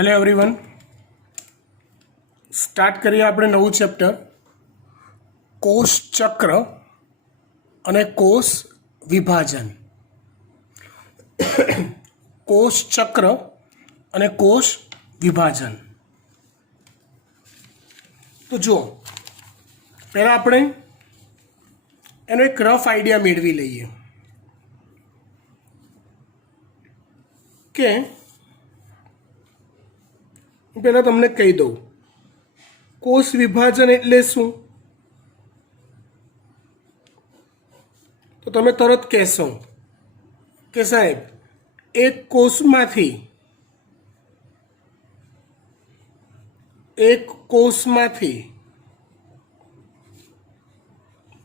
Hello everyone, start કરીએ આપણે નવું ચેપ્ટર કોષ ચક્ર અને કોષ વિભાજન. કોષ ચક્ર અને કોષ વિભાજન. તો જો પહેલાં આપણે એનો એક રફ આઈડિયા મેળવી લઈએ કે પહેલાં તમને કહી દઉં કોષ વિભાજન એટલે શું. તો તમે તરત કહેશો કે સાહેબ એક કોષમાંથી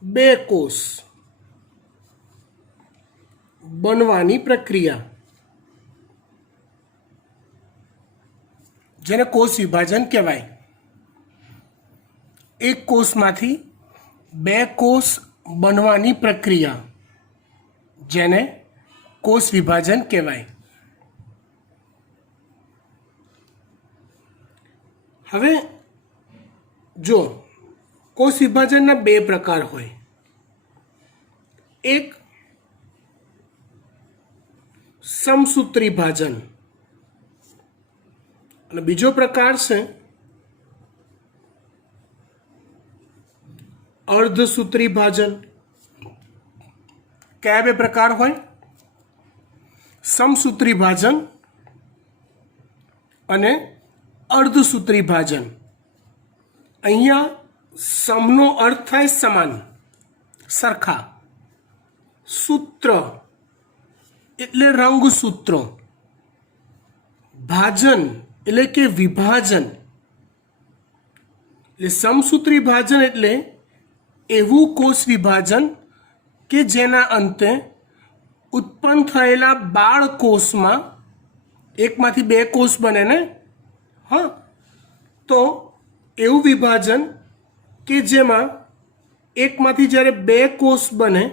બે કોષ બનવાની પ્રક્રિયા, જેને કોષ વિભાજન કહેવાય. એક કોષમાંથી બે કોષ બનવાની પ્રક્રિયા, જેને કોષ વિભાજન કહેવાય. હવે જો કોષ વિભાજનના બે પ્રકાર હોય. એક સમસૂત્રી ભાજન અને બીજો પ્રકાર છે અર્ધસૂત્રી ભાજન. કયા બે પ્રકાર હોય? સમસૂત્રી ભાજન અને અર્ધસૂત્રી ભાજન. અહીંયા સમનો અર્થ થાય સમાન, સરખા. સૂત્ર એટલે રંગસૂત્રો. ભાજન એટલે કે વિભાજન. એટલે સમસૂત્રી ભાજન એટલે એવું કોષ વિભાજન કે જેના અંતે ઉત્પન્ન થયેલા બાળ કોષમાં એકમાંથી બે કોષ બને ને, હા, તો એવું વિભાજન કે જેમાં એકમાંથી જ્યારે બે કોષ બને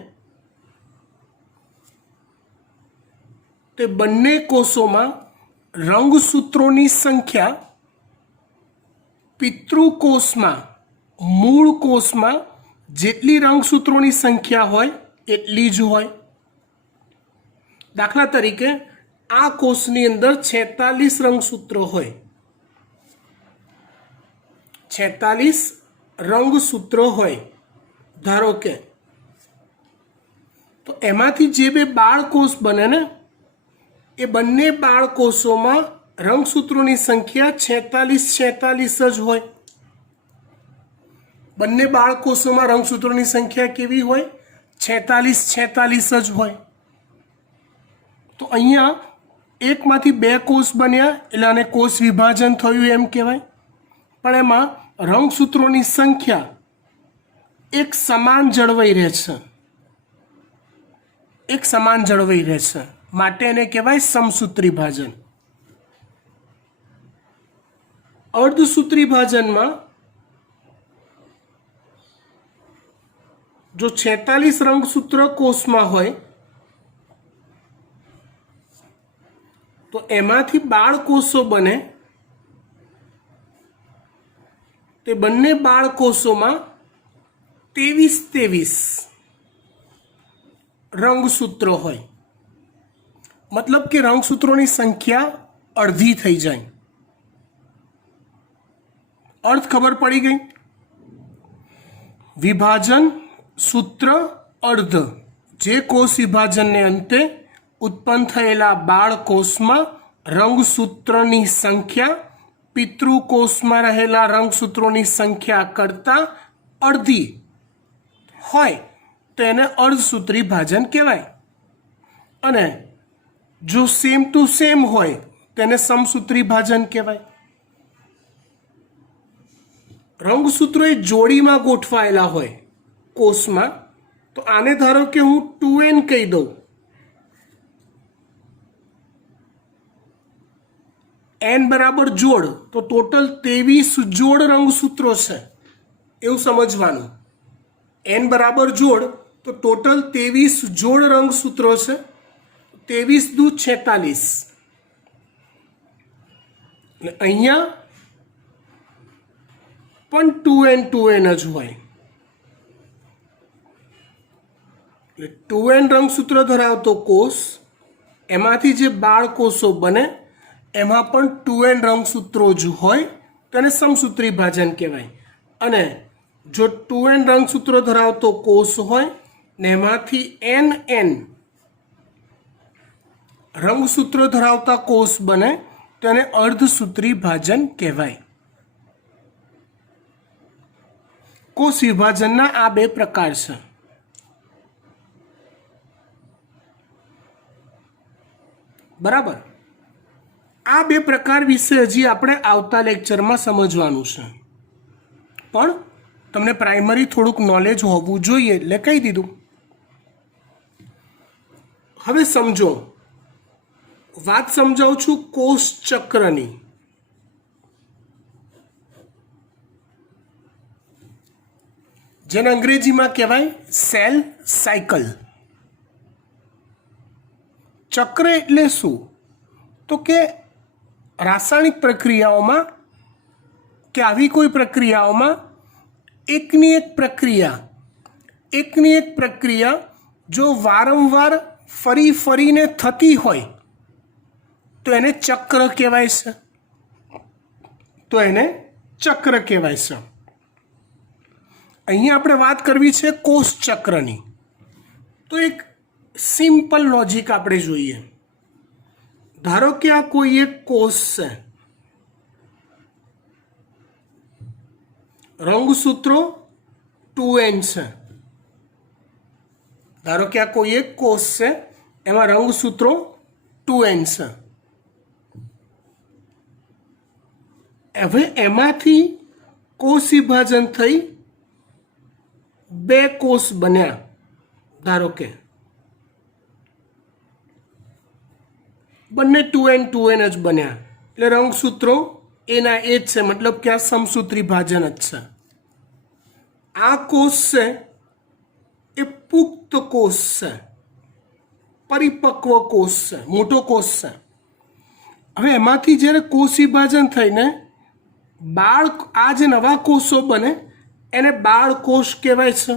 તે બંને કોષોમાં રંગસૂત્રોની સંખ્યા પિતૃકોષમાં, મૂળ કોષમાં જેટલી રંગસૂત્રોની સંખ્યા હોય એટલી જ હોય. દાખલા તરીકે આ કોષની અંદર 46 રંગસૂત્રો હોય, 46 રંગસૂત્રો હોય ધારો કે, તો એમાંથી જે બે બાળકોષ બને ને એ બંને બાળકોષોમાં રંગસૂત્રોની સંખ્યા 46 જ હોય. બંને બાળકોષોમાં રંગસૂત્રોની સંખ્યા કેવી હોય? 46 જ હોય. તો અહીંયા એકમાંથી બે કોષ બન્યા એટલે આને કોષ વિભાજન થયું એમ કહેવાય. પણ એમાં રંગસૂત્રોની સંખ્યા એક સમાન જળવાઈ રહે છે, એક સમાન જળવાઈ રહે છે, માટે એને કહેવાય સમસૂત્રી ભાજન. અર્ધસૂત્રી ભાજનમાં જો 46 રંગસૂત્ર કોષમાં હોય તો એમાંથી બાળકોષો બને તે બંને બાળકોષોમાં 23 રંગસૂત્રો હોય. મતલબ કે રંગસૂત્રોની સંખ્યા અડધી થઈ જાય. અર્થ ખબર પડી ગઈ? વિભાજન સૂત્ર અર્ધ, જે કોષ વિભાજનને અંતે ઉત્પન્ન થયેલા બાળકોષમાં રંગસૂત્રની સંખ્યા પિતૃકોષમાં રહેલા રંગસૂત્રોની સંખ્યા કરતાં અડધી હોય તો એને અર્ધસૂત્રી ભાજન કહેવાય. અને જો સેમ ટુ સેમ હોય તેને સમસૂત્રી ભાજન કહેવાય. રંગસૂત્રો એ જોડીમાં ગોઠવાયેલા હોય કોષમાં, તો આને ધારો કે હું 2n કહી દઉં. n બરાબર જોડ, તો ટોટલ 23 જોડ રંગસૂત્રો છે એવું સમજવાનું. n બરાબર જોડ તો ટોટલ 23 જોડ રંગસૂત્રો છે. 23 દુ 46 અને અહીંયા પણ 2n 2n જ હોય. એટલે 2n રંગસૂત્ર ધરાવતો કોષ એમાંથી જે બાળકોષો બને એમાં પણ 2n રંગસૂત્રો જ હોય તો એને સમસૂત્રી વિભાજન કહેવાય. અને જો 2n રંગસૂત્રો ધરાવતો કોષ હોય ને એમાંથી nn રંગસૂત્રો ધરાવતા કોષ બને તો એને અર્ધસૂત્રી વિભાજન કહેવાય. કોષ વિભાજનના આ બે પ્રકાર છે. બરાબર. આ બે પ્રકાર વિશે હજી આપણે આવતા લેક્ચરમાં સમજવાનું છે, પણ તમને પ્રાઇમરી થોડુંક નોલેજ હોવું જોઈએ એટલે કહી દીધું. હવે સમજો, વાત સમજાવું છું કોષ ચક્રની. જેને અંગ્રેજીમાં કહેવાય સેલ સાયકલ. ચક્ર એટલે શું? તો કે રાસાયણિક પ્રક્રિયાઓમાં કે આવી કોઈ પ્રક્રિયાઓમાં એકની એક પ્રક્રિયા જો વારંવાર ફરીને થતી હોય તો એને ચક્ર કહેવાય છે. અહીંયા આપણે વાત કરવી છે કોષ ચક્રની. તો એક સિમ્પલ લોજિક આપણે જોઈએ. ધારો કે આ કોઈ એક કોષ છે, રંગસૂત્રો 2n છે. ધારો કે આ કોઈ એક કોષ છે, એમાં રંગસૂત્રો 2n છે. હવે એમાંથી કોષ વિભાજન થઈ બે કોષ બન્યા. ધારો કે બંને 2n 2n જ બન્યા એટલે રંગસૂત્રો એના એ જ છે, મતલબ કે આ સમસૂત્રી વિભાજન જ છે. આ કોષ છે એ પુખ્ત કોષ છે, પરિપક્વ કોષ છે, મોટો કોષ છે. હવે એમાંથી જ્યારે કોષ વિભાજન થઈને આ જે નવા કોષો બને એને બાળકોષ કહેવાય છે.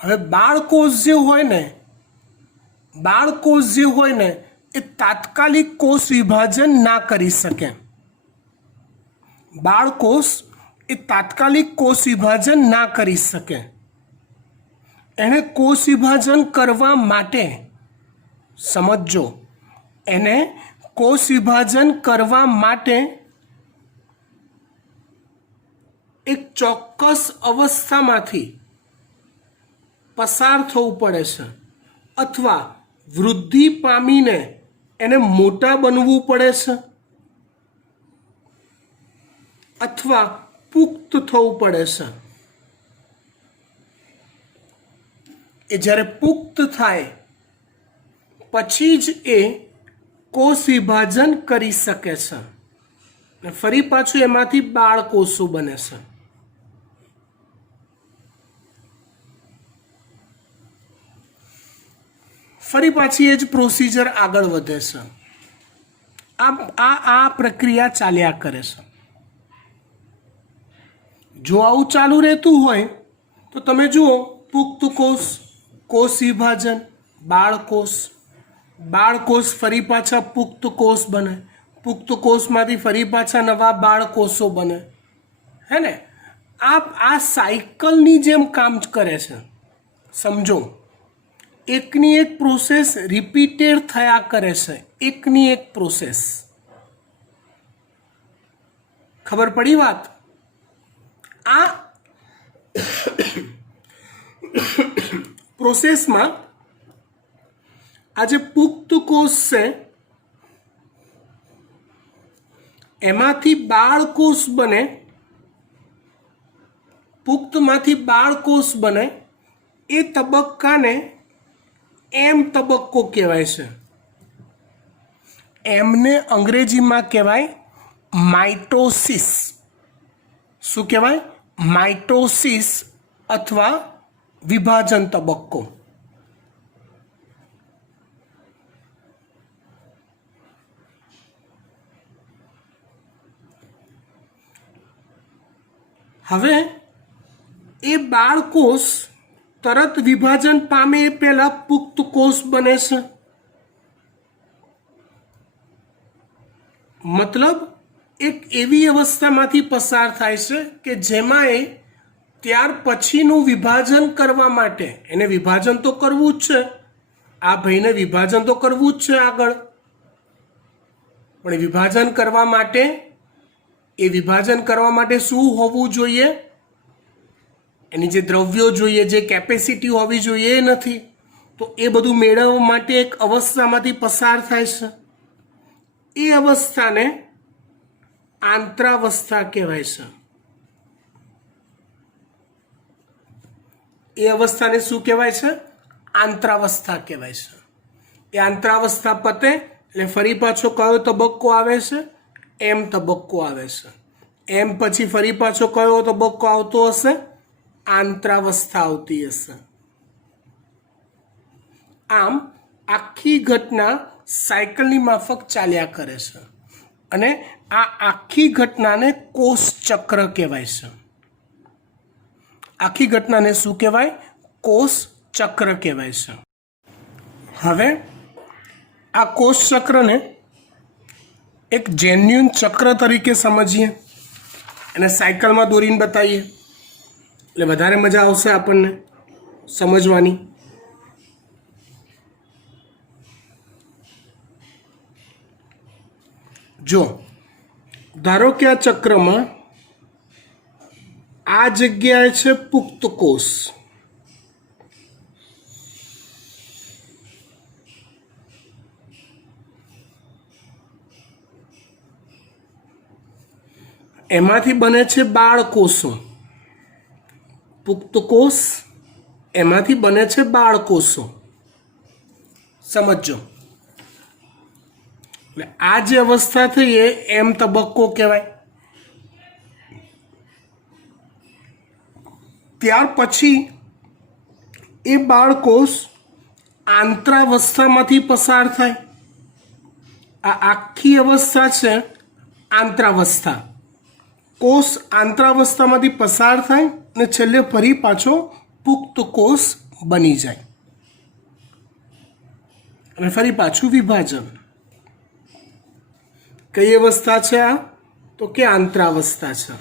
હવે બાળકોષ જે હોય ને એ તાત્કાલિક કોષ વિભાજન ના કરી શકે. એને કોષ વિભાજન કરવા માટે, સમજો, એને કોષ વિભાજન કરવા માટે એક ચોક્કસ અવસ્થામાંથી પસાર થવું પડે છે, અથવા વૃદ્ધિ પામીને એને મોટા બનવું પડે છે, અથવા પુખ્ત થવું પડે છે. એ જ્યારે પુખ્ત થાય પછી જ એ કોષ વિભાજન કરી શકે છે અને ફરી પાછું એમાંથી બાળકોષો બને છે. ફરી પાછી એ જ પ્રોસિજર આગળ વધે છે. આ પ્રક્રિયા ચાલ્યા કરે છે. જો આવું ચાલુ રહેતું હોય તો તમે જુઓ, પુખ્ત કોષ, કોષ વિભાજન, બાળકોષ ફરી પાછા પુખ્ત કોષ બને, પુખ્ત કોષમાંથી ફરી પાછા નવા બાળકોષો બને, હે ને? આ સાયકલની જેમ કામ કરે છે. સમજો, એકની એક પ્રોસેસ રિપીટેડ થયા કરે છે. એકની એક પ્રોસેસ. ખબર પડી વાત? આ પ્રોસેસમાં આ જે પુખ્ત કોષ છે એમાંથી બાળકોષ બને, પુખ્તમાંથી બાળકોષ બને. એ તબક્કાને એમ તબક્કો કહેવાય છે. એમને અંગ્રેજીમાં કહેવાય માઇટોસિસ. શું કહેવાય? માઇટોસિસ અથવા વિભાજન તબક્કો. હવે એ બાળકોષ તરત વિભાજન પામે એ પહેલા પુખ્ત કોષ બને છે, મતલબ એક એવી અવસ્થામાંથી પસાર થાય છે કે જેમાં એ ત્યાર પછીનું વિભાજન કરવા માટે, એને વિભાજન તો કરવું જ છે, આ ભાઈને વિભાજન તો કરવું જ છે આગળ, પણ વિભાજન કરવા માટે શું હોવું જોઈએ? એની જે દ્રવ્યો જોઈએ, જે કેપેસિટી હોવી જોઈએ એ નથી. તો એ બધું મેળવવા માટે એક અવસ્થામાંથી પસાર થાય છે. એ અવસ્થાને આંતરાવસ્થા કહેવાય છે. એ અવસ્થાને શું કહેવાય છે? આંતરાવસ્થા કહેવાય છે. એ આંતરાવસ્થા પતે એટલે ફરી પાછો કયો તબક્કો આવે છે? એમ તબક્કો આવે છે. એમ પછી ફરી પાછો કયો તબક્કો આવતો હશે? આંતરાવસ્થા આવતી હશે. આમ આખી ઘટના સાયકલની માફક ચાલ્યા કરે છે અને આ આખી ઘટનાને કોષ ચક્ર કહેવાય છે. આખી ઘટનાને શું કહેવાય? કોષ ચક્ર કહેવાય છે. હવે આ કોષ ચક્રને એક જેન્યુન ચક્ર તરીકે સમજીએ, એને સાયકલમાં દોરીને બતાવીએ એટલે વધારે મજા આવશે આપણને સમજવાની. જો ધારો કે આ ચક્રમાં આ જગ્યાએ છે પુખ્ત કોષ, એમાંથી બને છે બાળકોષો. પુખ્ત કોષ એમાંથી બને છે બાળકોષો. સમજો, એટલે આ જે અવસ્થા થઈ એ એમ તબક્કો કહેવાય. ત્યાર પછી એ બાળકોષ આંતરાવસ્થામાંથી પસાર થાય. આ આખી અવસ્થા છે આંતરાવસ્થા. કોષ આંતરાવસ્થામાંથી પસાર થાય અને છેલ્લે ફરી પાછો પુખ્ત કોષ બની જાય અને ફરી પાછું વિભાજન. કઈ અવસ્થા છે આ? તો કે આંતરાવસ્થા છે.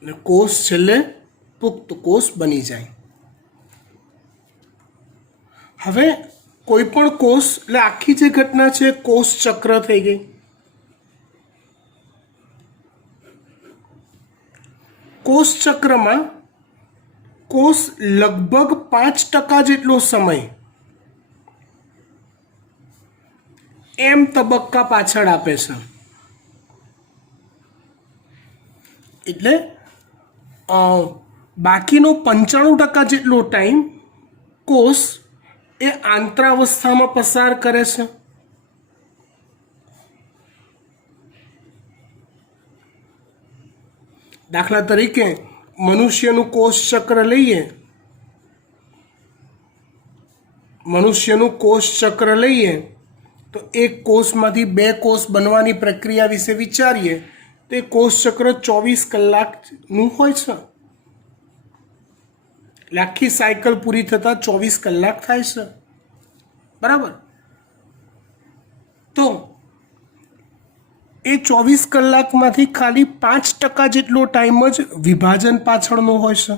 અને કોષ છેલ્લે પુખ્ત કોષ બની જાય. હવે કોઈ પણ કોષ, એટલે આખી જે ઘટના છે કોષ ચક્ર થઈ ગઈ. કોષ ચક્રમાં કોષ લગભગ 5% જેટલો સમય એમ તબક્કા પાછળ આપે છે. એટલે બાકીનો 95% જેટલો ટાઈમ કોષ એ આંતરાવસ્થામાં પસાર કરે છે. દાખલા તરીકે મનુષ્યનું કોષ ચક્ર લઈએ, તો એક કોષમાંથી 2 કોષ બનવાની પ્રક્રિયા વિશે વિચારીએ તો એ કોષ ચક્ર 24 કલાકનું હોય છે. એટલે આખી સાયકલ પૂરી થતાં 24 કલાક થાય છે, બરાબર? તો એ 24 કલાકમાંથી ખાલી 5% જેટલો ટાઈમ જ વિભાજન પાછળનો હોય છે.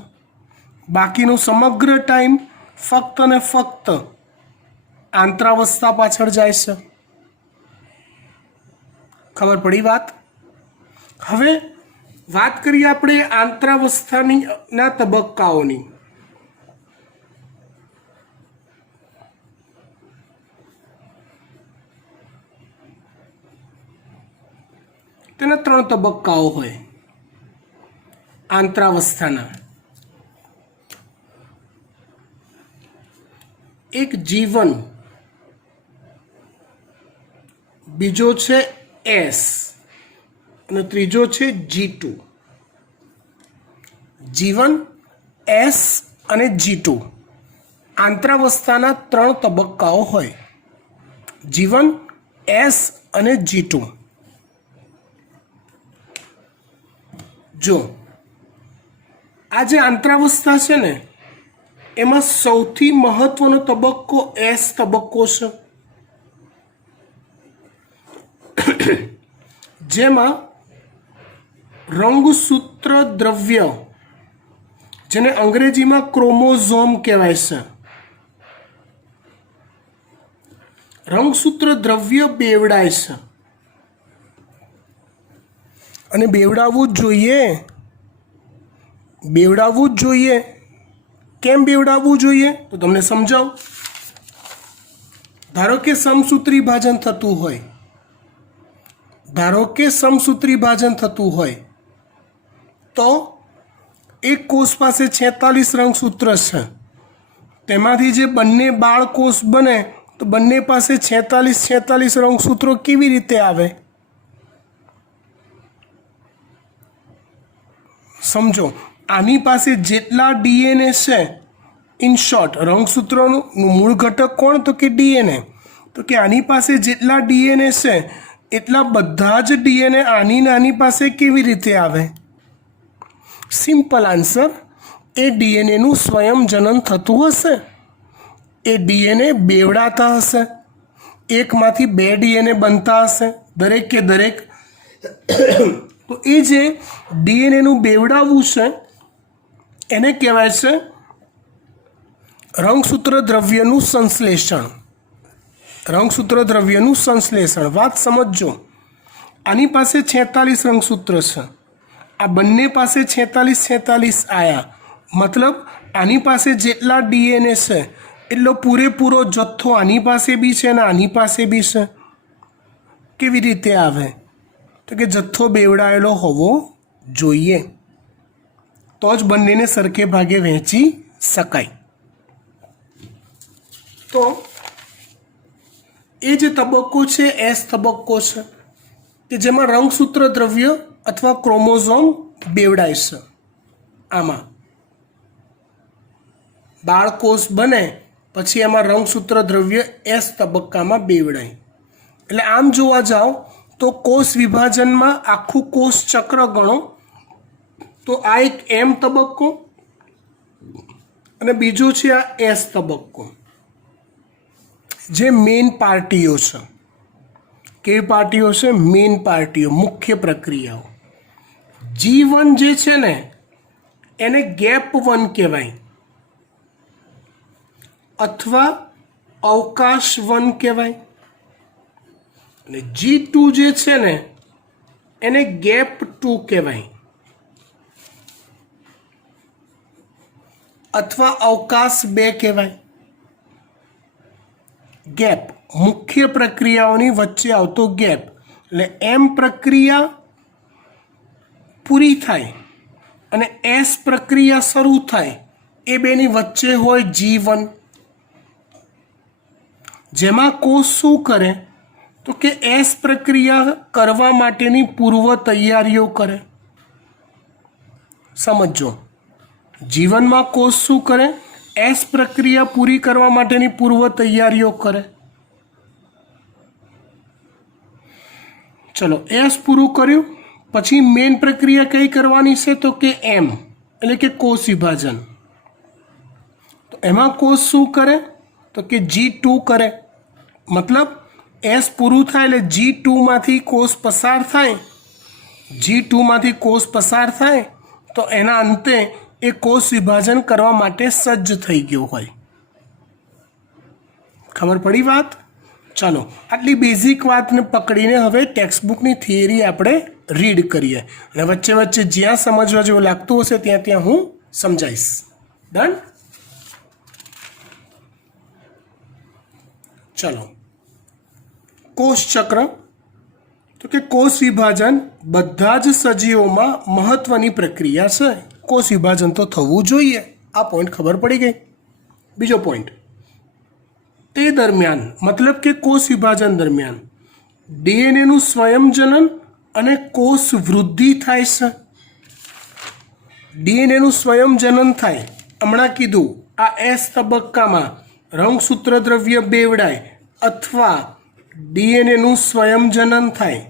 બાકીનો સમગ્ર ટાઈમ ફક્ત ને ફક્ત આંતરાવસ્થા પાછળ જાય છે. ખબર પડી વાત? હવે વાત કરીએ આપણે આંતરાવસ્થાના તબક્કાઓની. તેના 3 તબક્કાઓ હોય આંતરાવસ્થાના. એક જીવન, બીજો છે એસ અને ત્રીજો છે G2. જીવન, એસ અને G2 આંતરાવસ્થાના 3 તબક્કાઓ હોય, G1, S અને G2. જો આ જે આંતરાવસ્થા છે ને એમાં સૌથી મહત્વનો તબક્કો S તબક્કો છે, જેમાં રંગસૂત્ર દ્રવ્ય, જેને અંગ્રેજીમાં ક્રોમોઝોમ કહેવાય છે, રંગસૂત્ર દ્રવ્ય બેવડાય છે. અને બેવડાવવું જ જોઈએ. કેમ બેવડાવવું જોઈએ તો તમને સમજાવું. ધારો કે સમસૂત્રી ભાજન થતું હોય તો એક કોષ પાસે 46 રંગસૂત્ર છે, તેમાંથી જે બંને બાળ કોષ બને તો બંને પાસે 46 રંગસૂત્રો કેવી રીતે આવે? સમજો, આની પાસે જેટલા DNA છે, ઇન શોર્ટ રંગસૂત્રોનું મૂળ ઘટક કોણ તો કે DNA, તો કે આની પાસે જેટલા DNA છે એટલા બધા જ DNA આની પાસે કેવી રીતે આવે? સિમ્પલ આન્સર, એ DNAનું સ્વયંજનન થતું હશે, એ DNA બેવડાતા હશે, એકમાંથી 2 DNA બનતા હશે દરેક કે દરેક. તો એ જે DNAનું બેવડાવવું છે એને કહેવાય છે રંગસૂત્ર દ્રવ્યનું સંશ્લેષણ. વાત સમજજો, આની પાસે 46 રંગસૂત્ર છે, આ બંને પાસે 46 આયા, મતલબ આની પાસે જેટલા DNA છે એટલો પૂરેપૂરો જથ્થો આની પાસે બી છે અને આની પાસે બી છે. કેવી રીતે આવે? તો કે જથ્થો બેવડાયેલો હોવો જોઈએ, તો જ બંનેને સરખે ભાગે વહેંચી શકાય. તો એ જે તબક્કો છે S તબક્કો છે કે જેમાં રંગસૂત્ર દ્રવ્ય અથવા ક્રોમોઝોમ બેવડાય છે. આમાં બાળકોષ બને પછી એમાં રંગસૂત્ર દ્રવ્ય S તબક્કામાં બેવડાય. એટલે આમ જોવા જાઓ તો કોષ વિભાજનમાં આખું કોષ ચક્ર ગણો તો આ એક M તબક્કો અને બીજો છે આ S તબક્કો, જે મેઇન પાર્ટીઓ છે. કેવી પાર્ટીઓ છે? મેઇન પાર્ટીઓ, મુખ્ય પ્રક્રિયાઓ. G1 જે છે ને એને ગેપ 1 કહેવાય અથવા અવકાશ 1 કહેવાય, અને G2 જે છે ને એને ગેપ 2 કહેવાય અથવા અવકાશ 2 કહેવાય. ગેપ મુખ્ય પ્રક્રિયાઓની વચ્ચે આવતો ગેપ. એટલે M પ્રક્રિયા પૂરી થાય અને S પ્રક્રિયા શરૂ થાય, એ બેની વચ્ચે હોય G1, જેમાં કોષ શું કરે તો કે S પ્રક્રિયા કરવા માટેની પૂર્વ તૈયારીઓ કરે. સમજો, જીવનમાં કોષ શું કરે? S પ્રક્રિયા પૂરી કરવા માટેની પૂર્વ તૈયારીઓ કરે. ચલો, S પૂરું કર્યું પછી મેઇન પ્રક્રિયા કઈ કરવાની છે તો કે M એટલે કે કોષ વિભાજન. તો એમાં કોષ શું કરે તો કે G2 કરે. મતલબ S પૂરું થાય એટલે G2 માંથી કોષ પસાર થાય તો એના અંતે એ કોષ વિભાજન કરવા માટે સજ્જ થઈ ગયો હોય. ખબર પડી વાત? ચાલો, આટલી બેઝિક વાતને પકડીને હવે ટેક્સ્ટબુકની થિયરી આપણે રીડ કરીએ અને વચ્ચે વચ્ચે જ્યાં સમજવા જેવું લાગતું હશે ત્યાં હું સમજાવીશ. ડન? ચલો, કોષ ચક્ર તો કે કોષ વિભાજન બધા જ સજીવોમાં મહત્વની પ્રક્રિયા છે. કોષ વિભાજન તો થવું જોઈએ, આ પોઈન્ટ ખબર પડી ગઈ. બીજો પોઈન્ટ, તે દરમિયાન મતલબ કે કોષ વિભાજન દરમિયાન DNAનું સ્વયંજનન અને કોષ વૃદ્ધિ થાય છે. DNAનું સ્વયંજનન થાય, હમણાં કીધું આ એસ તબક્કામાં રંગસૂત્ર દ્રવ્ય બેવડાય અથવા ડીએનએનું સ્વયંજનન થાય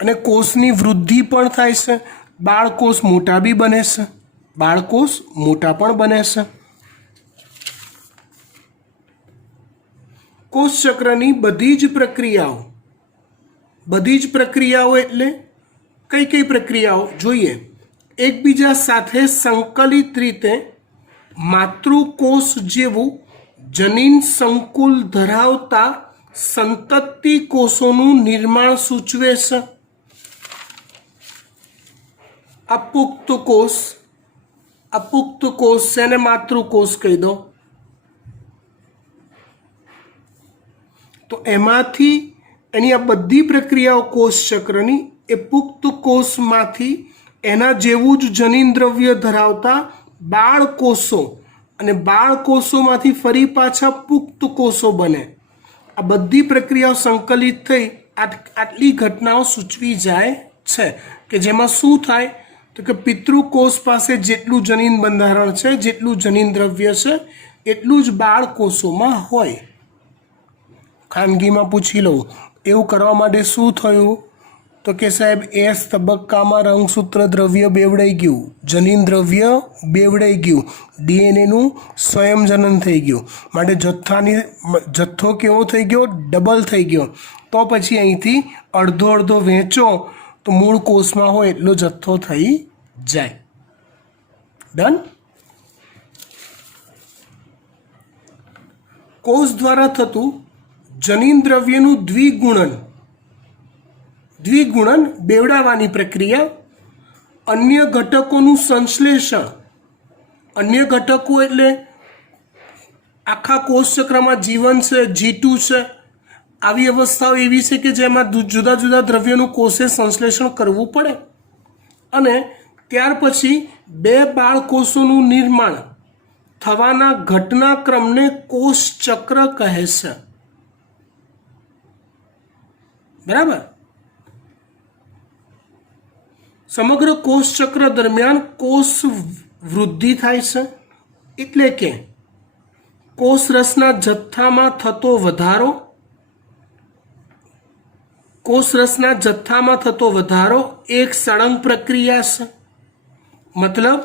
અને કોષની વૃદ્ધિ પણ થાય છે. બાળકોષ મોટા બી બને છે, બાળકોષ મોટા પણ બને છે. કોષચક્રની બધી જ પ્રક્રિયાઓ એટલે કઈ કઈ પ્રક્રિયાઓ જોઈએ. એકબીજા સાથે સંકલિત રીતે માતૃકોષ જેવું જનીન સંકુલ ધરાવતા સંતતિ કોષોનું નિર્માણ સૂચવે છે. અપુખ્ત કોષ એને માતૃકોષ કહી દો. તો એમાંથી એની આ બધી પ્રક્રિયાઓ કોષચક્રની એ પુખ્ત કોષમાંથી એના જેવું જ જનીન દ્રવ્ય ધરાવતા બાળકોષો અને બાળકોષોમાંથી ફરી પાછા પુખ્ત કોષો બને. આ બધી પ્રક્રિયાઓ સંકલિત થઈ આટલી ઘટનાઓ સૂચવી જાય છે કે જેમાં શું થાય તો કે પિતૃકોષ પાસે જેટલું જનીન બંધારણ છે, જેટલું જનીન દ્રવ્ય છે, એટલું જ બાળકોષોમાં હોય. ખાનગીમાં પૂછી લઉં, એવું કરવા માટે શું થયું તો કે સાહેબ એસ તબક્કામાં રંગસૂત્ર દ્રવ્ય બેવડાઈ ગયું, જનીન દ્રવ્ય બેવડાઈ ગયું, ડીએનએનું સ્વયંજનન થઈ ગયું, માટે જથ્થો કેવો થઈ ગયો? ડબલ થઈ ગયો. તો પછી અહીંથી અડધો અડધો વહેંચો તો મૂળ કોષમાં હોય એટલો જથ્થો થઈ જાય. ડન. કોષ દ્વારા થતું જનીન દ્રવ્યનું દ્વિગુણન બેવડાવવાની પ્રક્રિયા, અન્ય ઘટકોનું સંશ્લેષણ. અન્ય ઘટકો એટલે આખા કોષચક્રમાં જીવન છે, G2 છે, આવી અવસ્થાઓ એવી છે કે જેમાં જુદા જુદા દ્રવ્યોનું કોષે સંશ્લેષણ કરવું પડે. અને ત્યાર પછી બે બાળકોષોનું નિર્માણ થવાના ઘટનાક્રમને કોષચક્ર કહે છે. બરાબર. સમગ્ર કોષચક્ર દરમિયાન કોષ વૃદ્ધિ થાય છે, એટલે કે કોષરસના જથ્થામાં થતો વધારો. કોષરસના જથ્થામાં થતો વધારો એક સળંગ પ્રક્રિયા છે. મતલબ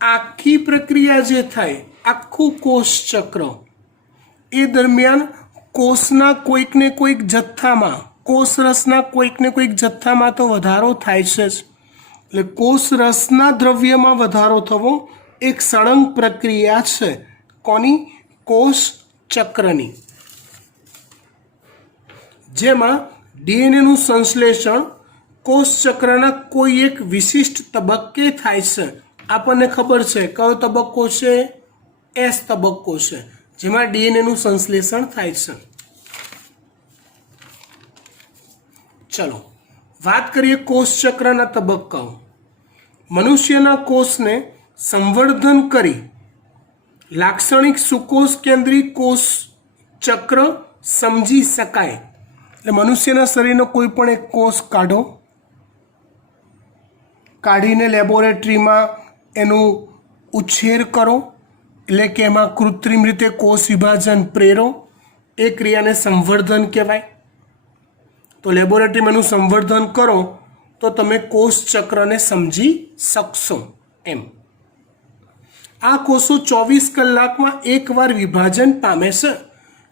આખી પ્રક્રિયા જે થાય, આખું કોષચક્ર, એ દરમિયાન કોષના કોઈક ને કોઈક જથ્થામાં, કોષરસના કોઈક ને કોઈક જથ્થામાં તો વધારો થાય છે જ. એટલે કોષરસના દ્રવ્યમાં વધારો થવો એક સળંગ પ્રક્રિયા છે. કોની? કોષચક્રની. જેમાં ડીએનએનું સંશ્લેષણ કોષચક્રના કોઈ એક વિશિષ્ટ તબક્કે થાય છે. આપણને ખબર છે કયો તબક્કો છે? એસ તબક્કો છે, જેમાં ડીએનએનું સંશ્લેષણ થાય છે. ચલો વાત કરીએ કોષચક્રના તબક્કાઓ. મનુષ્યના કોષને સંવર્ધન કરી લાક્ષણિક સુકોષ કેન્દ્રી કોષ ચક્ર સમજી શકાય. એટલે મનુષ્યના શરીરનો કોઈ પણ એક કોષ કાઢો, કાઢીને લેબોરેટરીમાં એનું ઉછેર કરો, એટલે કે એમાં કૃત્રિમ રીતે કોષ વિભાજન પ્રેરો, એ ક્રિયાને સંવર્ધન કહેવાય. તો લેબોરેટરીમાં એનું સંવર્ધન કરો તો તમે કોષચક્રને સમજી શકશો. એમ આ કોષો 24 કલાકમાં એકવાર વિભાજન પામે છે.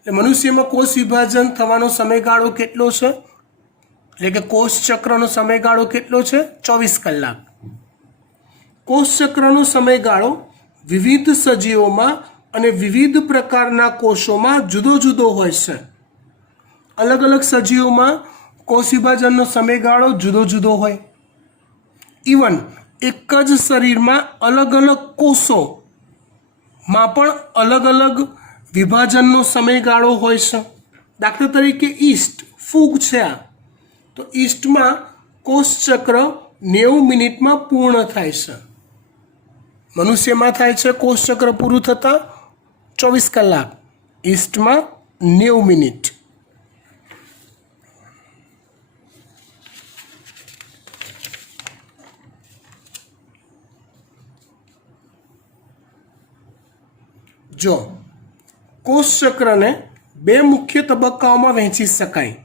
એટલે મનુષ્યમાં કોષ વિભાજન થવાનો સમયગાળો કેટલો છે? એટલે કે કોષચક્રનો સમયગાળો કેટલો છે? 24 કલાક. કોષચક્રનો સમયગાળો વિવિધ સજીવોમાં અને વિવિધ પ્રકારના કોષોમાં જુદો જુદો હોય છે. અલગ અલગ સજીવોમાં કોષ વિભાજનનો સમયગાળો જુદો જુદો હોય. ઇવન એક જ શરીરમાં અલગ અલગ કોષોમાં પણ અલગ અલગ વિભાજનનો સમયગાળો હોય છે. દાખલા તરીકે ઈસ્ટ, ફૂગ છે આ, તો ઈસ્ટમાં કોષચક્ર 90 મિનિટમાં પૂર્ણ થાય છે. મનુષ્યમાં થાય છે કોષચક્ર પૂરું થતાં 24 કલાક, ઈસ્ટમાં 90 મિનિટ. જો કોષચક્રને બે મુખ્ય તબક્કાઓમાં વહેંચી શકાય,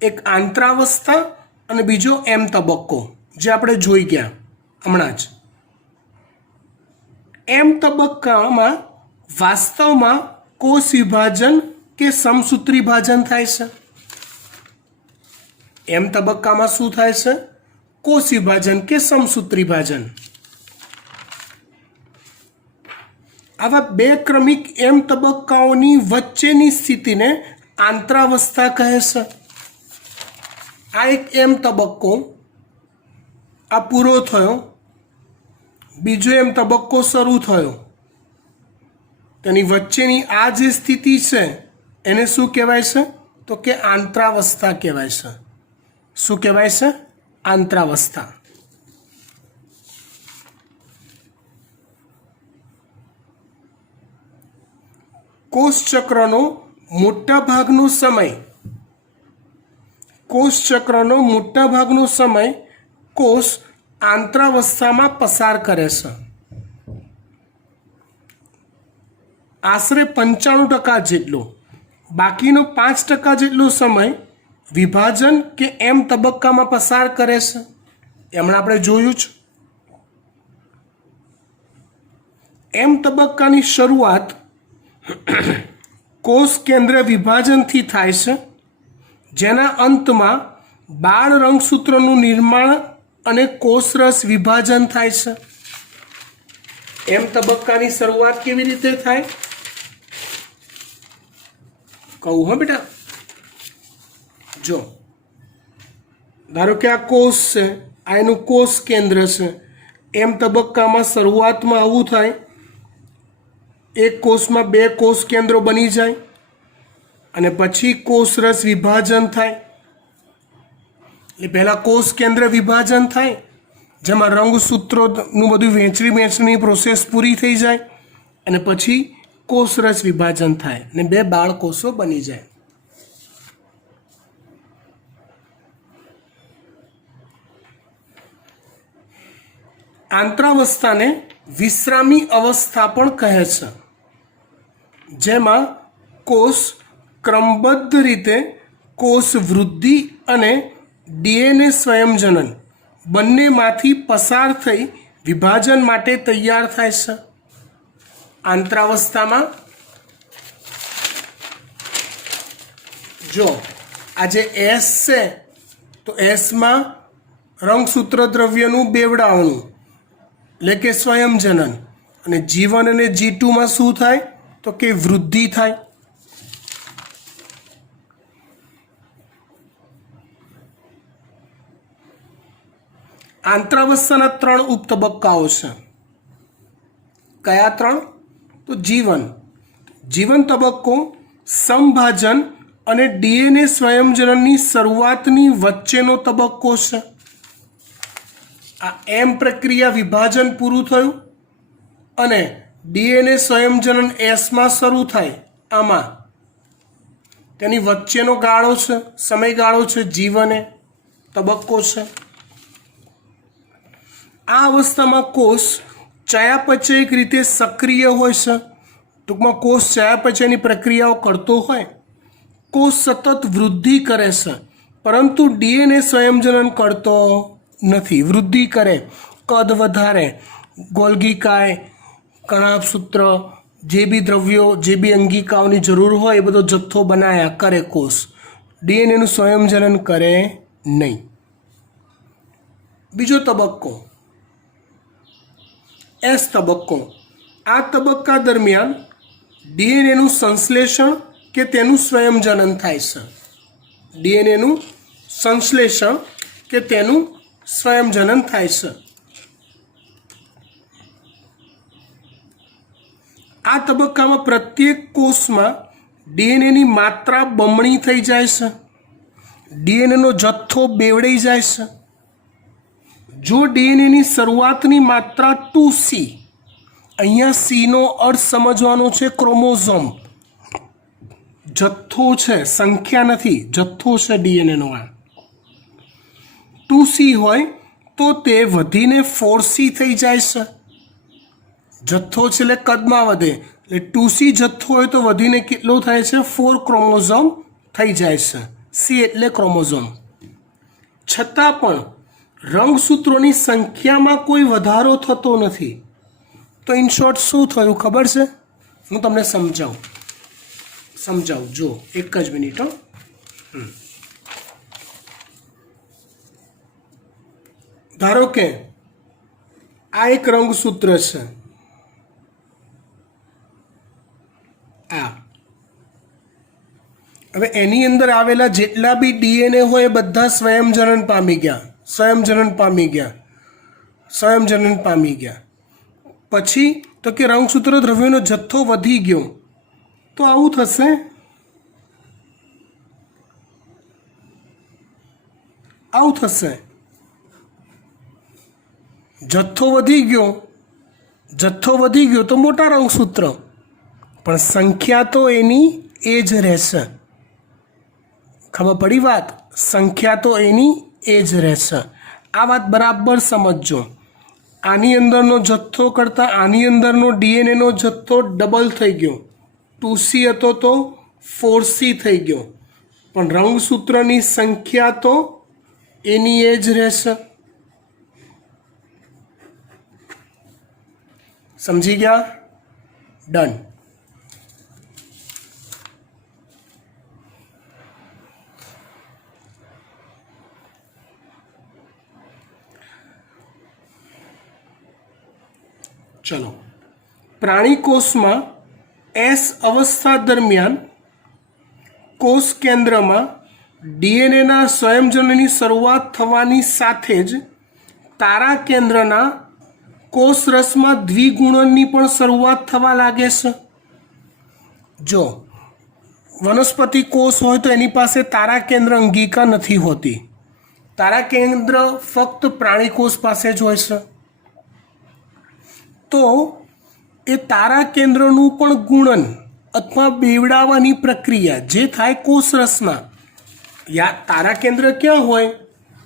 એક આંતરાવસ્થા અને બીજો એમ તબક્કો, જે આપણે જોઈ ગયા હમણાં જ. એમ તબક્કામાં વાસ્તવમાં કોષ વિભાજન કે સમસૂત્રી વિભાજન થાય છે. એમ તબક્કામાં શું થાય છે? કોષ વિભાજન કે સમસૂત્રી વિભાજન. આવા બે ક્રમિક એમ તબક્કાઓની વચ્ચેની સ્થિતિને આંતરાવસ્થા કહે છે. આ એક એમ તબક્કો આ પૂરો થયો, બીજો એમ તબક્કો શરૂ થયો, તેની વચ્ચેની આ જે સ્થિતિ છે એને શું કહેવાય છે? તો કે આંતરાવસ્થા કહેવાય છે. શું કહેવાય છે? આંતરાવસ્થા. કોષચક્રનો મોટાભાગનો સમય કોષ આંતરાવસ્થામાં પસાર કરે છે. આશરે 95% જેટલો. બાકીનો 5% જેટલો સમય વિભાજન કે એમ તબક્કામાં પસાર કરે છે. એમણે આપણે જોયું જ. એમ તબક્કાની શરૂઆત કોષ કેન્દ્ર વિભાજનથી થાય છે, જેના અંતમાં બાળ રંગસૂત્રનું નિર્માણ અને કોષરસ વિભાજન થાય છે. એમ તબક્કાની શરૂઆત કેવી રીતે થાય? કહું હો બેટા. જો ધારો કે આ કોષ છે, આ એનું કોષ કેન્દ્ર છે. એમ તબક્કામાં શરૂઆતમાં આવું થાય, એક કોષમાં બે કોષ કેન્દ્રો બની જાય અને પછી કોષરસ વિભાજન થાય. એટલે પહેલાં કોષ કેન્દ્ર વિભાજન થાય, જેમાં રંગસૂત્રોનું બધું વહેંચણી પ્રોસેસ પૂરી થઈ જાય અને પછી કોષરસ વિભાજન થાય અને બે બાળકોષો બની જાય. આંતરાવસ્થાને વિશ્રામી અવસ્થા પણ કહે છે, જેમાં કોષ ક્રમબદ્ધ રીતે કોષ વૃદ્ધિ અને ડીએનએ સ્વયંજનન બંનેમાંથી પસાર થઈ વિભાજન માટે તૈયાર થાય છે. આંતરાવસ્થામાં જો આ જે એસ છે, તો એસમાં રંગસૂત્ર દ્રવ્યનું બેવડાવણું એટલે કે સ્વયંજનન, અને G1 અને G2માં શું થાય? તો કે વૃદ્ધિ થાય. આંતરાવસ્થાના 3 ઉપતબક્કાઓ છે. કયા 3? તો જીવન તબક્કો સમભાજન અને ડીએનએ સ્વયંજનનની શરૂઆતની વચ્ચેનો તબક્કો છે. આ એમ પ્રક્રિયા વિભાજન પૂરું થયું અને ડીએનએ સ્વયંજનન એસમાં શરૂ થાય. આમાં તેની વચ્ચેનો ગાળો છે, સમયગાળો છે, જીવને તબક્કો છે. આ અવસ્થામાં કોષ ચયાપચયિક રીતે સક્રિય હોય છે. ટૂંકમાં કોષ ચયાપચયની પ્રક્રિયાઓ કરતો હોય. કોષ સતત વૃદ્ધિ કરે છે, પરંતુ ડીએનએ સ્વયંજનન કરતો નથી. વૃદ્ધિ કરે, કદ વધારે, ગોલ્ગીકાય, કણાભસૂત્ર, જે બી દ્રવ્યો, જે બી અંગિકાઓની જરૂર હોય એ બધો જથ્થો બનાયા કરે કોષ. ડીએનએનું સ્વયંજનન કરે નહીં. બીજો તબક્કો એસ તબક્કો. આ તબક્કા દરમિયાન ડીએનએનું સંશ્લેષણ કે તેનું સ્વયંજનન થાય છે. ડીએનએનું સંશ્લેષણ કે તેનું સ્વયંજનન થાય છે. આ તબક્કામાં પ્રત્યેક કોષમાં ડીએનએની માત્રા બમણી થઈ જાય છે. ડીએનએનો જથ્થો બેવડાઈ જાય છે. જો ડીએનએની શરૂઆતની માત્રા 2C, અહીંયા સીનો અર્થ સમજવાનો છે ક્રોમોઝોમ, જથ્થો છે, સંખ્યા નથી, જથ્થો છે ડીએનએનો. આ 2C હોય તો તે વધીને 4C થઈ જાય છે. જથ્થો છે એટલે કદમાં વધે, એટલે 2C જથ્થો હોય તો વધીને કેટલો થાય છે? 4 ક્રોમોઝોમ થઈ જાય છે. સી એટલે ક્રોમોઝોમ. છતાં પણ રંગસૂત્રોની સંખ્યામાં કોઈ વધારો થતો નથી. તો ઇન શોર્ટ શું થયું ખબર છે? હું તમને સમજાવું. જો એક જ મિનિટ. ધારો કે આ એક રંગસૂત્ર છે. આ હવે એની અંદર આવેલા જેટલા બી ડીએનએ હોય એ બધા સ્વયંજનન પામી ગયા. પછી તો કે રંગસૂત્ર દ્રવ્યોનો જથ્થો વધી ગયો. તો આવું થશે. જથ્થો વધી ગયો તો મોટા રંગસૂત્ર, પણ સંખ્યા તો એની એ જ રહેશે. ખબર પડી વાત? સંખ્યા તો એની એ જ રહેશે. આ વાત બરાબર સમજજો. આની અંદરનો જથ્થો કરતાં આની અંદરનો ડીએનએનો જથ્થો ડબલ થઈ ગયો. 2C હતો તો 4C થઈ ગયો, પણ રંગસૂત્રની સંખ્યા તો એની એ જ રહેશે. સમજી ગયા? ડન. ચલો, પ્રાણી કોષમાં એસ અવસ્થા દરમિયાન કોષ કેન્દ્રમાં ડીએનએના સ્વયંજનનની શરૂઆત થવાની સાથે જ તારા કેન્દ્રના કોષરસમાં દ્વિગુણનની પણ શરૂઆત થવા લાગે છે. જો વનસ્પતિ કોષ હોય તો એની પાસે તારા કેન્દ્ર અંગિકા નથી હોતી. તારા કેન્દ્ર ફક્ત પ્રાણી કોષ પાસે જ હોય છે. તો એ તારા કેન્દ્રનું પણ ગુણન અથવા બેવડાવવાની પ્રક્રિયા જે થાય કોષરસમાં. તારા કેન્દ્ર ક્યાં હોય?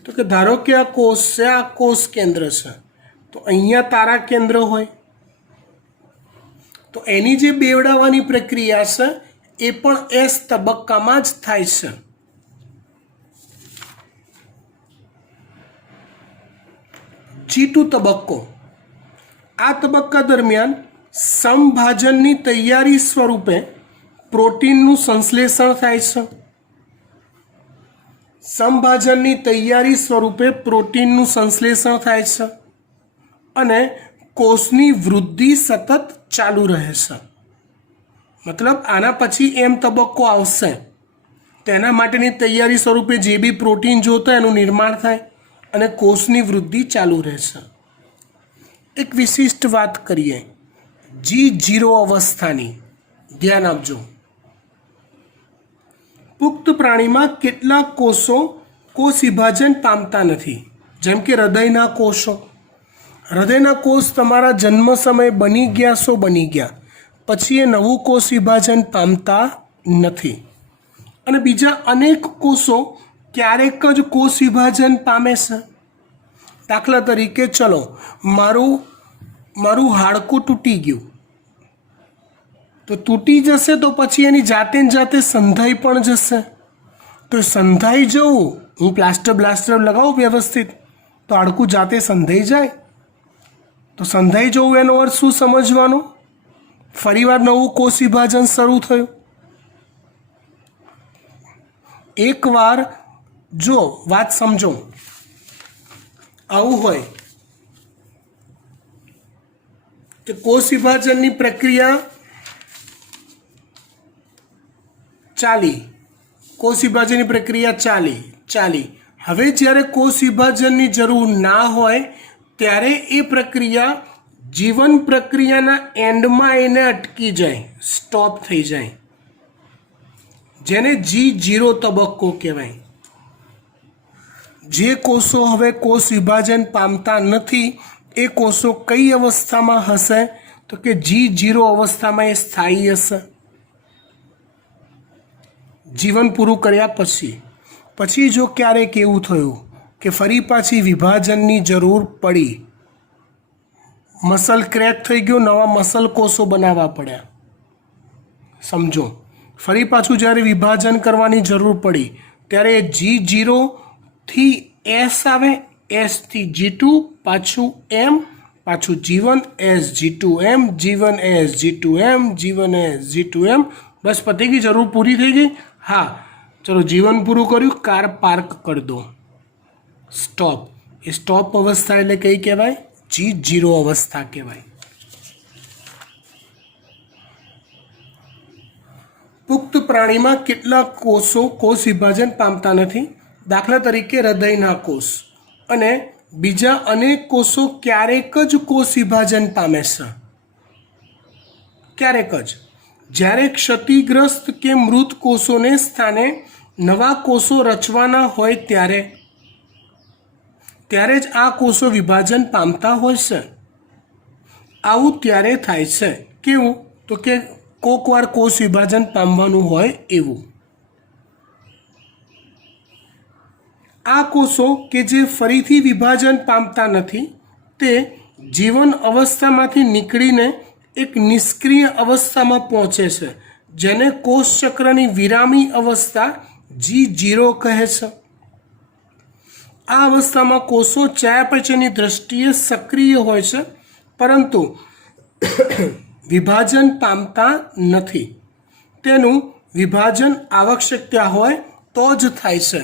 તો કે ધારો કે આ કોષ છે, આ કોષ કેન્દ્ર છે, તો અહીંયા તારા કેન્દ્ર હોય. તો એની જે બેવડાવવાની પ્રક્રિયા છે એ પણ એસ તબક્કામાં જ થાય છે. G2 તબક્કો. આ તબક્કા દરમિયાન સમભાજનની તૈયારી સ્વરૂપે પ્રોટીનનું સંશ્લેષણ થાય છે. સમભાજનની તૈયારી સ્વરૂપે પ્રોટીનનું સંશ્લેષણ થાય છે અને કોષની વૃદ્ધિ સતત ચાલુ રહે છે. મતલબ આના પછી એમ તબક્કો આવશે, તેના માટેની તૈયારી સ્વરૂપે જે બી પ્રોટીન જોતા એનું નિર્માણ થાય અને કોષની વૃદ્ધિ ચાલુ રહેશે. એક વિશિષ્ટ વાત કરીએ G0 અવસ્થાની. ધ્યાન આપજો. પુખ્ત પ્રાણીમાં કેટલાક કોષો કોષ વિભાજન પામતા નથી, જેમ કે હૃદયના કોષો. હૃદયના કોષ તમારા જન્મ સમયે બની ગયા, પછી એ નવું કોષ વિભાજન પામતા નથી. અને બીજા અનેક કોષો ક્યારેક જ કોષ વિભાજન પામે છે. દાખલા તરીકે ચલો, મારું હાડકું તૂટી ગયું, તો તૂટી જશે તો પછી એની જાતે સંધાઈ પણ જશે. તો સંધાઈ જવું, હું પ્લાસ્ટર લગાવું વ્યવસ્થિત, તો હાડકું જાતે સંધાઈ જાય. તો સંધાઈ જવું એનો અર્થ શું સમજવાનો? ફરીવાર નવું કોષ વિભાજન શરૂ થયું. એકવાર જો વાત સમજો, આવું હોય કે કોષ વિભાજનની પ્રક્રિયા ચાલી. હવે જ્યારે કોષ વિભાજનની જરૂર ના હોય ત્યારે એ પ્રક્રિયા જીવન પ્રક્રિયાના એન્ડમાં એને અટકી જાય, સ્ટોપ થઈ જાય, જેને G0 તબક્કો કહેવાય. જે કોષો હવે કોષ વિભાજન પામતા નથી એ કોષો કઈ અવસ્થામાં હશે? તો કે G0 અવસ્થામાં એ સ્થાયી હશે. જીવન પૂરું કર્યા પછી જો ક્યારેક એવું થયું કે ફરી પાછી વિભાજનની જરૂર પડી, મસલ ક્રેક થઈ ગયો, નવા મસલ કોષો બનાવવા પડ્યા, સમજો ફરી પાછું જ્યારે વિભાજન કરવાની જરૂર પડી ત્યારે G0 S આવે, S થી G2, પાછું M, પાછું G1 S G2M, G1 S G2M, G1 S G2M. બસ પતી ગઈ, જરૂર પૂરી થઈ ગઈ. હા ચલો G1 પૂરું કર્યું, કાર પાર્ક કરી દો, સ્ટોપ. એ સ્ટોપ અવસ્થા એટલે કઈ કહેવાય? G0 અવસ્થા કહેવાય. પુખ્ત પ્રાણીમાં કેટલાક કોષો કોષ વિભાજન પામતા નથી. દાખલા તરીકે હૃદયના કોષ અને બીજા અનેક કોષો ક્યારેક જ કોષ વિભાજન પામે છે. ક્યારેક જ. જ્યારે ક્ષતિગ્રસ્ત કે મૃત કોષોને સ્થાને નવા કોષો રચવાના હોય ત્યારે જ આ કોષો વિભાજન પામતા હોય છે. આવું ત્યારે થાય છે. કેવું? તો કે કોક વાર કોષ વિભાજન પામવાનું હોય એવું. આ કોષો કે જે ફરીથી વિભાજન પામતા નથી તે જીવન અવસ્થામાંથી નીકળીને એક નિષ્ક્રિય અવસ્થામાં પહોંચે છે, જેને કોષ ચક્રની વિરામી અવસ્થા G0 કહે છે. આ અવસ્થામાં કોષો ચયાપચયની દ્રષ્ટિએ સક્રિય હોય છે પરંતુ વિભાજન પામતા નથી. તેનું વિભાજન આવશ્યકતા હોય તો જ થાય છે.